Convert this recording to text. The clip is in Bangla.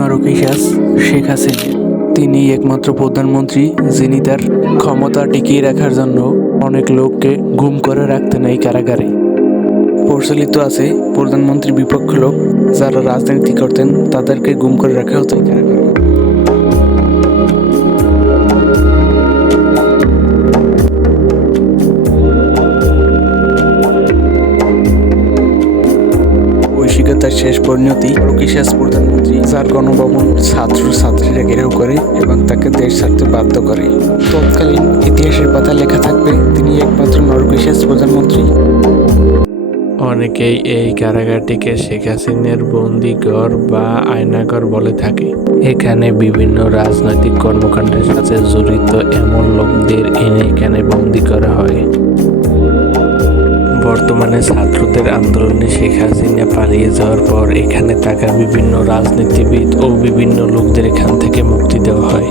নরকিশাস শেখ হাসিনা তিনি একমাত্র প্রধানমন্ত্রী, যিনি তার ক্ষমতা টিকিয়ে রাখার জন্য অনেক লোককে গুম করে রাখতেন এই কারাগারে। প্রচলিত আছে প্রধানমন্ত্রী বিপক্ষ লোক, যারা রাজনীতি করতেন, তাদেরকে গুম করে রাখা হতো কারাগারে। ঐশিকতার শেষ পরিণতি রকিশাস প্রধানমন্ত্রী যার গণভবন ছাত্র ছাত্রীরা ঘেরাও করে এবং তাকে দেশ ছাড়তে বাধ্য করে। তৎকালীন ইতিহাসের পাতা লেখা থাকবে তিনি একমাত্র নরকিশাস প্রধানমন্ত্রী। অনেকেই এই কারাগারটিকে শেখ হাসিনার বন্দিঘর বা আয়নাঘর বলে থাকে। এখানে বিভিন্ন রাজনৈতিক কর্মকাণ্ডের সাথে জড়িত এমন লোকদের বর্তমানে ছাত্রদের আন্দোলনে শেখ হাসিনা পালিয়ে যাওয়ার পর এখানে থাকা বিভিন্ন রাজনীতিবিদ ও বিভিন্ন লোকদের এখান থেকে মুক্তি দেওয়া হয়।